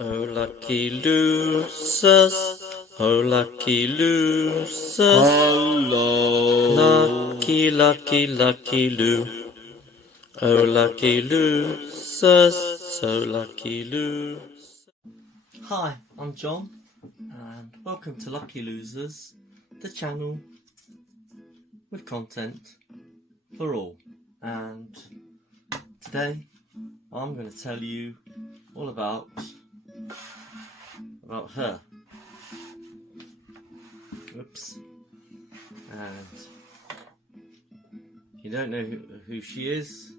Oh lucky losers, oh lucky losers. Hello. Lucky, lucky, lucky Lou. Oh lucky losers, so lucky Lou. Hi, I'm John, and welcome to Lucky Losers, the channel with content for all. And today I'm going to tell you all about her. Oops. And if you don't know who she is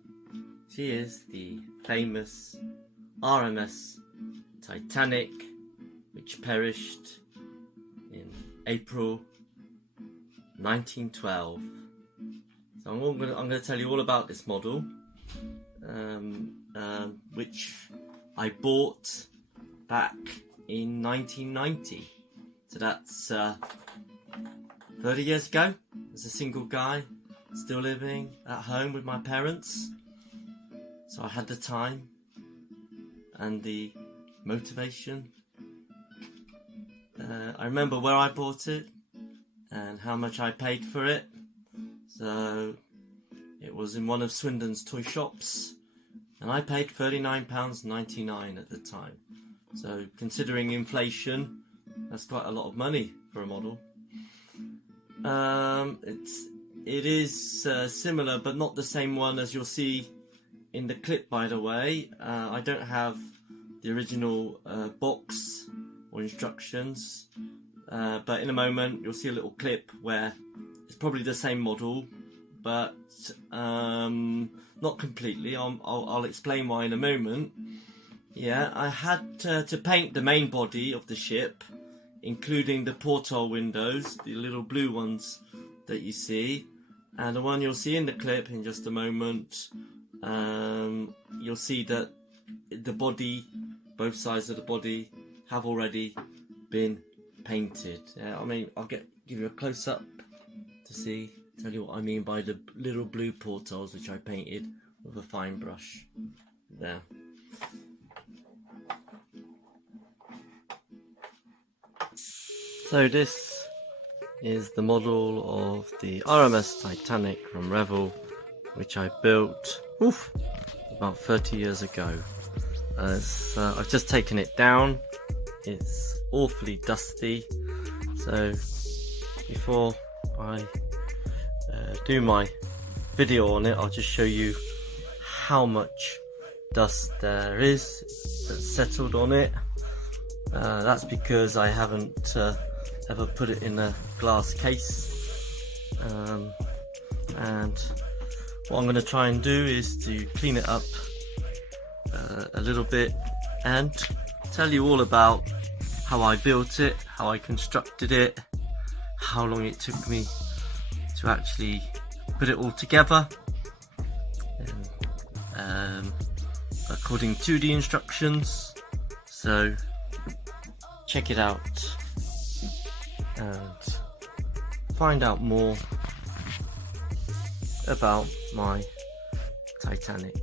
the famous RMS Titanic, which perished in April 1912. So I'm going to tell you all about this model, which I bought back in 1990. So that's 30 years ago, as a single guy, still living at home with my parents. So I had the time and the motivation. I remember where I bought it and how much I paid for it. So it was in one of Swindon's toy shops, and I paid £39.99 at the time. So considering inflation, that's quite a lot of money for a model. It is similar, but not the same one as you'll see in the clip, by the way. I don't have the original box or instructions, but in a moment you'll see a little clip where it's probably the same model, but not completely. I'll explain why in a moment. Yeah, I had to paint the main body of the ship, including the porthole windows, the little blue ones that you see, and the one you'll see in the clip in just a moment. You'll see that the body, both sides of the body, have already been painted. I mean, I'll give you a close-up to tell you what I mean by the little blue portholes, which I painted with a fine brush there. So this is the model of the RMS Titanic from Revell, which I built about 30 years ago. I've just taken it down. It's awfully dusty, so before I do my video on it, I'll just show you how much dust there is that's settled on it. That's because I haven't ever put it in a glass case, and what I'm going to try and do is to clean it up a little bit and tell you all about how I built it, how I constructed it, how long it took me to actually put it all together, according to the instructions. So check it out and find out more about my Titanic.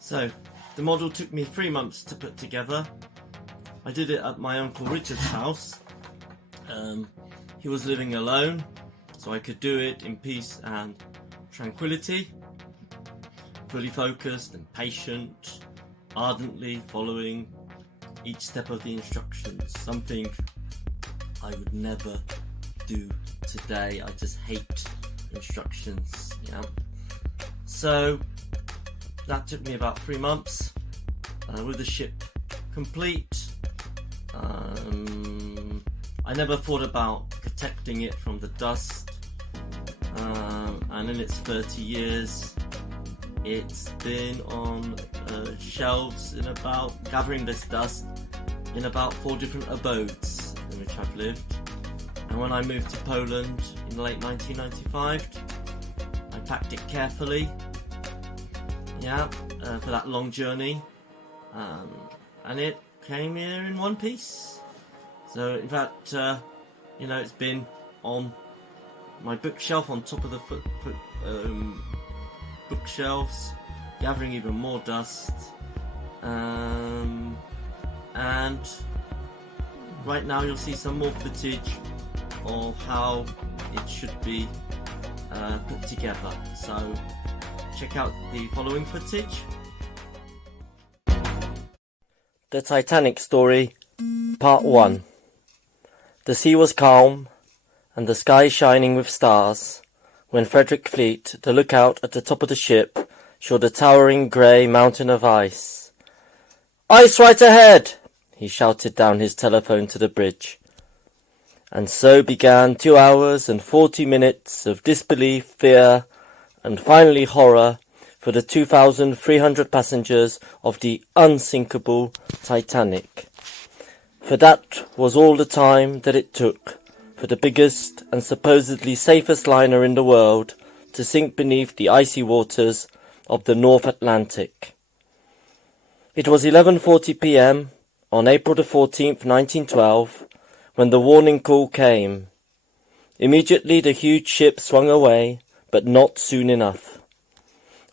So the model took me 3 months to put together. I did it at my Uncle Richard's house. He was living alone, so I could do it in peace and tranquility, fully focused and patient, ardently following each step of the instructions, something I would never do today. I just hate instructions, yeah. So that took me about 3 months with the ship complete. I never thought about protecting it from the dust, and in its 30 years it's been on shelves in about, gathering this dust, in about 4 different abodes in which I've lived. And when I moved to Poland in the late 1995, I packed it carefully, for that long journey, and it came here in one piece. So in fact, it's been on my bookshelf, on top of the bookshelves, gathering even more dust, and right now you'll see some more footage of how it should be put together. So check out the following footage. The Titanic Story, Part 1. The sea was calm, and the sky shining with stars, when Frederick Fleet, the lookout at the top of the ship, saw the towering grey mountain of ice. "Ice right ahead!" he shouted down his telephone to the bridge. And so began 2 hours and 40 minutes of disbelief, fear, and finally horror for the 2,300 passengers of the unsinkable Titanic. For that was all the time that it took for the biggest and supposedly safest liner in the world to sink beneath the icy waters of the North Atlantic. It was 11:40 p.m. on April the 14th, 1912, when the warning call came. Immediately the huge ship swung away, but not soon enough.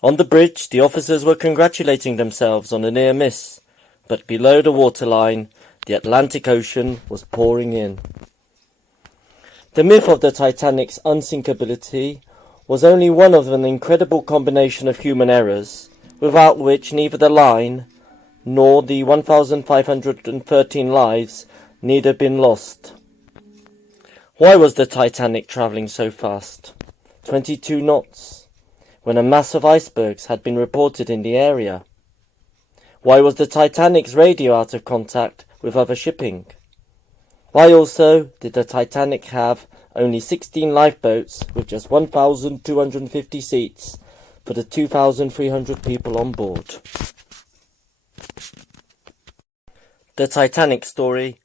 On the bridge, the officers were congratulating themselves on a near miss, but below the waterline, the Atlantic Ocean was pouring in. The myth of the Titanic's unsinkability was only one of an incredible combination of human errors, without which neither the line nor the 1,513 lives need have been lost. Why was the Titanic travelling so fast? 22 knots. When a mass of icebergs had been reported in the area? Why was the Titanic's radio out of contact with other shipping? Why also did the Titanic have only 16 lifeboats with just 1,250 seats for the 2,300 people on board? The Titanic Story.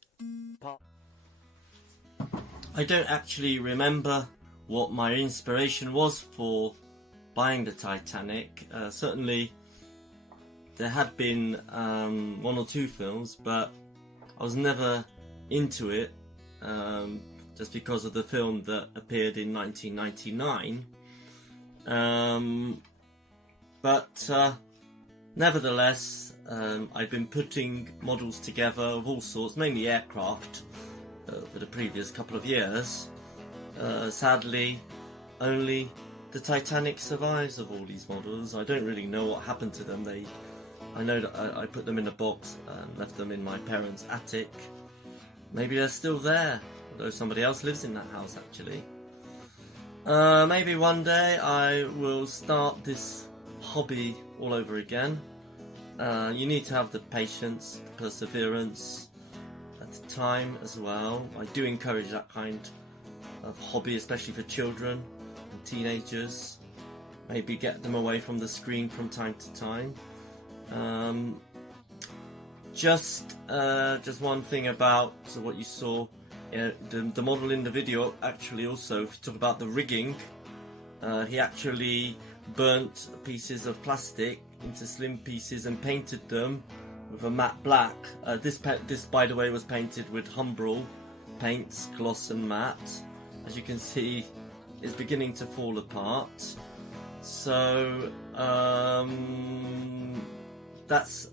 I don't actually remember what my inspiration was for buying the Titanic. Certainly there had been 1 or 2 films, but I was never into it, just because of the film that appeared in 1999. But nevertheless, I've been putting models together of all sorts, mainly aircraft, for the previous couple of years. Sadly, only the Titanic survives of all these models. I don't really know what happened to them. I know that I put them in a box and left them in my parents' attic. Maybe they're still there, although somebody else lives in that house actually. Maybe one day I will start this hobby all over again. You need to have the patience, the perseverance at the time as well. I do encourage that kind of hobby, especially for children and teenagers. Maybe get them away from the screen from time to time. Just one thing about what you saw. The model in the video actually also, if you talk about the rigging, he actually burnt pieces of plastic into slim pieces and painted them with a matte black. This by the way was painted with Humbrol paints, gloss and matte. As you can see, it's beginning to fall apart. So that's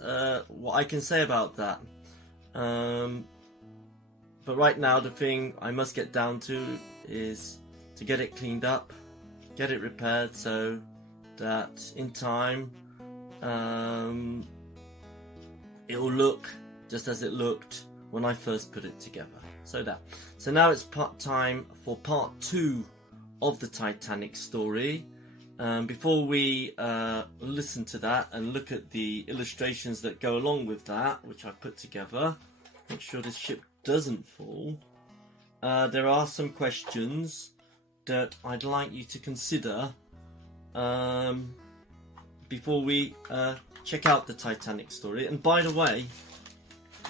what I can say about that. But right now the thing I must get down to is to get it cleaned up, get it repaired, so that in time it will look just as it looked when I first put it together. So now it's time for part 2 of the Titanic story. before we listen to that and look at the illustrations that go along with that, which I've put together, make sure this ship doesn't fall, there are some questions that I'd like you to consider before we check out the Titanic story. And by the way,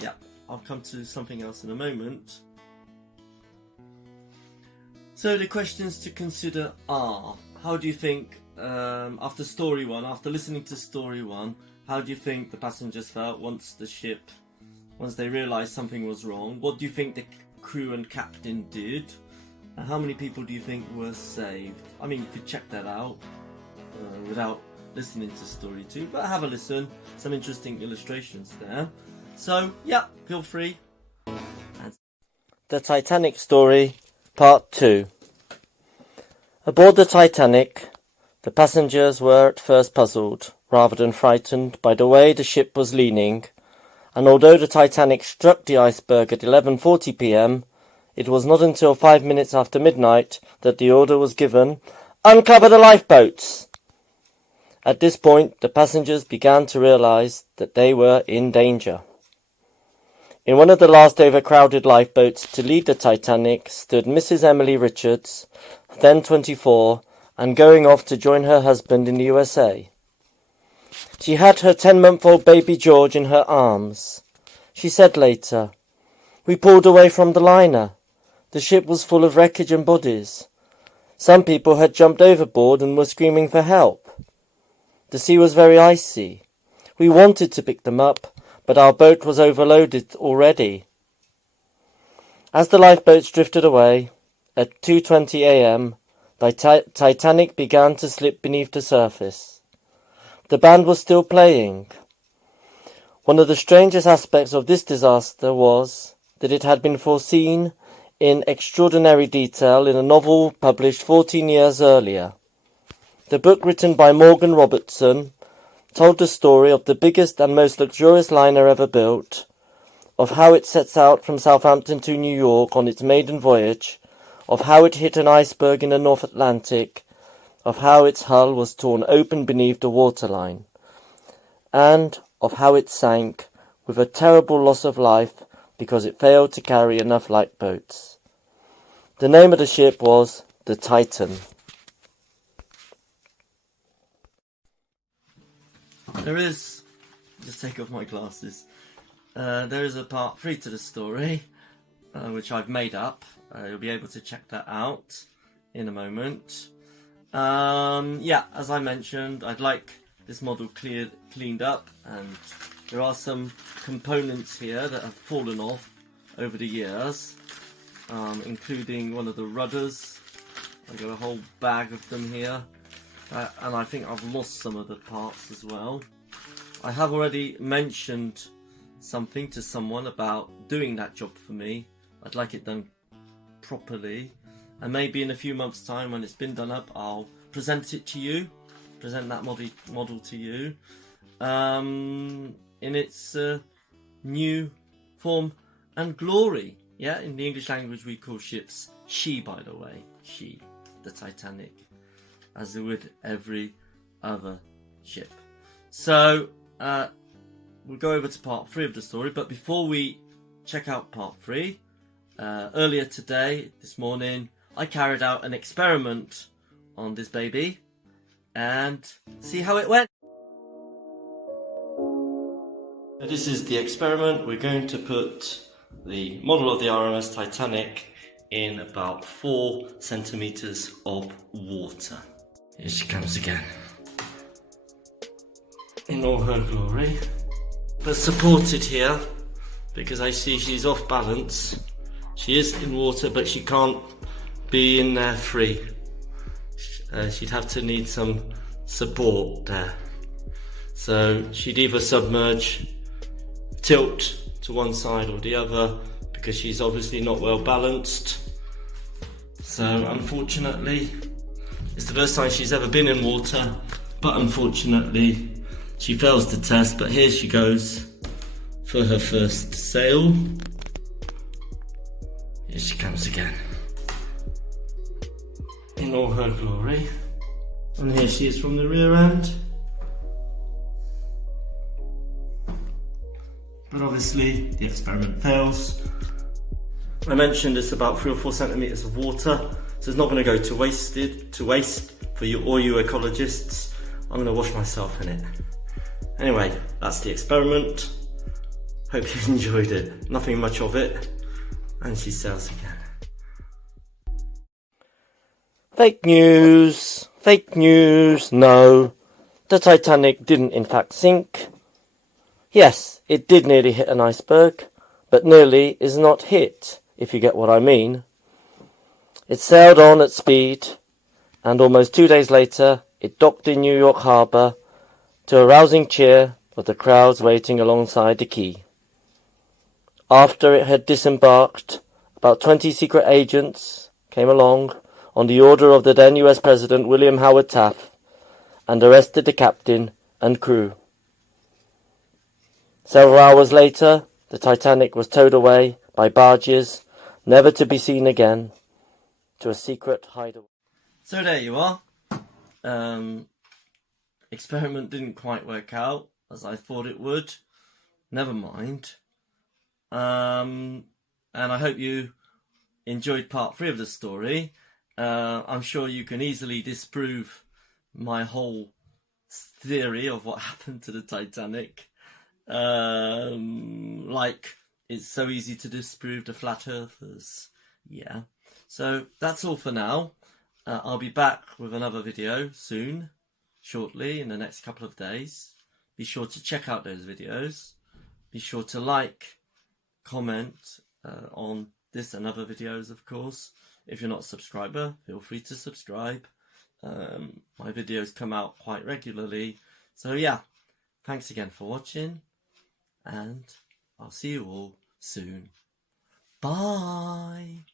yeah, I'll come to something else in a moment. So the questions to consider are, how do you think, after listening to story one, how do you think the passengers felt once they realised something was wrong? What do you think the crew and captain did? And how many people do you think were saved? I mean, you could check that out without listening to story 2, but have a listen. Some interesting illustrations there. So, yeah, feel free. The Titanic Story, Part 2. Aboard the Titanic, the passengers were at first puzzled, rather than frightened, by the way the ship was leaning, and although the Titanic struck the iceberg at 11:40 p.m, it was not until 5 minutes after midnight that the order was given, "Uncover the lifeboats!" At this point, the passengers began to realize that they were in danger. In one of the last overcrowded lifeboats to leave the Titanic stood Mrs. Emily Richards, then 24, and going off to join her husband in the USA. She had her 10-month-old baby George in her arms. She said later, "We pulled away from the liner. The ship was full of wreckage and bodies. Some people had jumped overboard and were screaming for help. The sea was very icy. We wanted to pick them up, but our boat was overloaded already." As the lifeboats drifted away, at 2:20 a.m, the Titanic began to slip beneath the surface. The band was still playing. One of the strangest aspects of this disaster was that it had been foreseen in extraordinary detail in a novel published 14 years earlier. The book, written by Morgan Robertson, told the story of the biggest and most luxurious liner ever built, of how it sets out from Southampton to New York on its maiden voyage, of how it hit an iceberg in the North Atlantic, of how its hull was torn open beneath the waterline, and of how it sank with a terrible loss of life because it failed to carry enough lifeboats. The name of the ship was the Titan. Just take off my glasses, there is a part 3 to the story, which I've made up. You'll be able to check that out in a moment. Yeah, as I mentioned, I'd like this model cleaned up, and there are some components here that have fallen off over the years, including one of the rudders. I've got a whole bag of them here. And I think I've lost some of the parts as well. I have already mentioned something to someone about doing that job for me. I'd like it done properly, and maybe in a few months' time, when it's been done up, I'll present it to you, present that model to you in its new form and glory. Yeah, in the English language we call ships she, by the way, she, the Titanic, as with every other ship. So we'll go over to part 3 of the story, but before we check out part 3, earlier today, this morning, I carried out an experiment on this baby and see how it went. This is the experiment. We're going to put the model of the RMS Titanic in about 4 centimeters of water. Here she comes again, in all her glory, but supported here because I see she's off balance. She is in water, but she can't be in there free. She'd have to need some support there. So she'd either submerge, tilt to one side or the other, because she's obviously not well balanced. So unfortunately, it's the first time she's ever been in water, but unfortunately she fails the test. But here she goes for her first sail. Here she comes again, in all her glory. And here she is from the rear end. But obviously the experiment fails. I mentioned it's about 3 or 4 centimeters of water, so it's not going to go to waste for you, all you ecologists. I'm going to wash myself in it. Anyway, that's the experiment. Hope you enjoyed it. Nothing much of it. And she sails again. Fake news! Fake news! No, the Titanic didn't in fact sink. Yes, it did nearly hit an iceberg, but nearly is not hit, if you get what I mean. It sailed on at speed, and almost 2 days later, it docked in New York Harbour to a rousing cheer of the crowds waiting alongside the quay. After it had disembarked, about 20 secret agents came along on the order of the then US President William Howard Taft and arrested the captain and crew. Several hours later, the Titanic was towed away by barges, never to be seen again, to a secret hideaway. So there you are. Experiment didn't quite work out as I thought it would. Never mind. And I hope you enjoyed part 3 of the story. I'm sure you can easily disprove my whole theory of what happened to the Titanic. Like, it's so easy to disprove the flat earthers. Yeah. So that's all for now. I'll be back with another video soon, shortly, in the next couple of days. Be sure to check out those videos. Be sure to like, comment on this and other videos, of course. If you're not a subscriber, feel free to subscribe. My videos come out quite regularly. So yeah, thanks again for watching, and I'll see you all soon. Bye!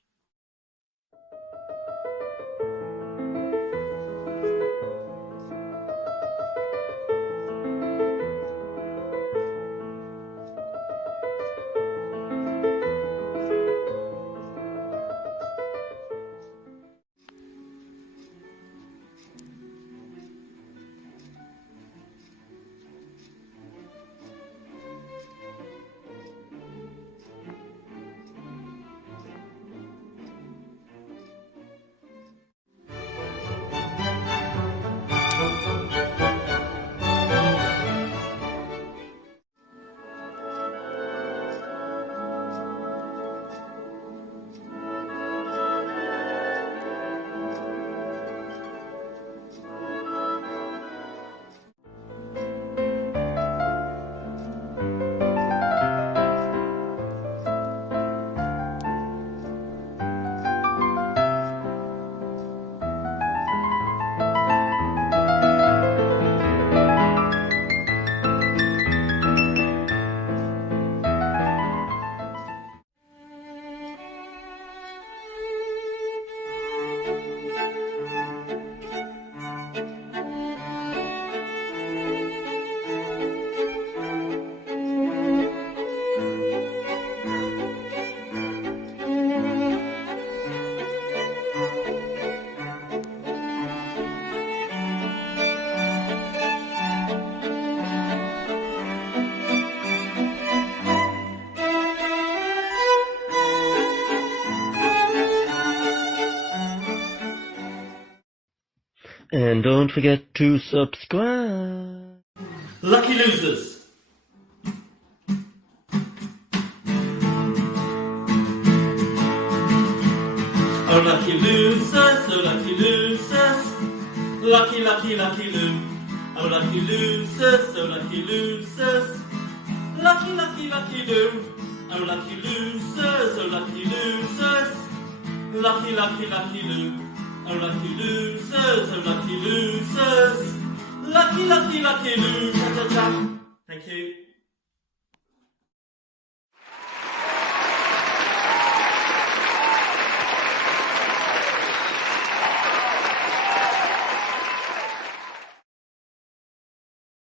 And don't forget to subscribe. Lucky losers! Oh lucky losers, oh lucky losers. Lucky, lucky, lucky loo. Oh lucky losers, oh lucky losers. Lucky, lucky, lucky loo. Oh lucky losers, oh lucky losers. Lucky, lucky, lucky loo. Oh lucky losers, oh lucky losers. Lucky, lucky, lucky losers. Thank you.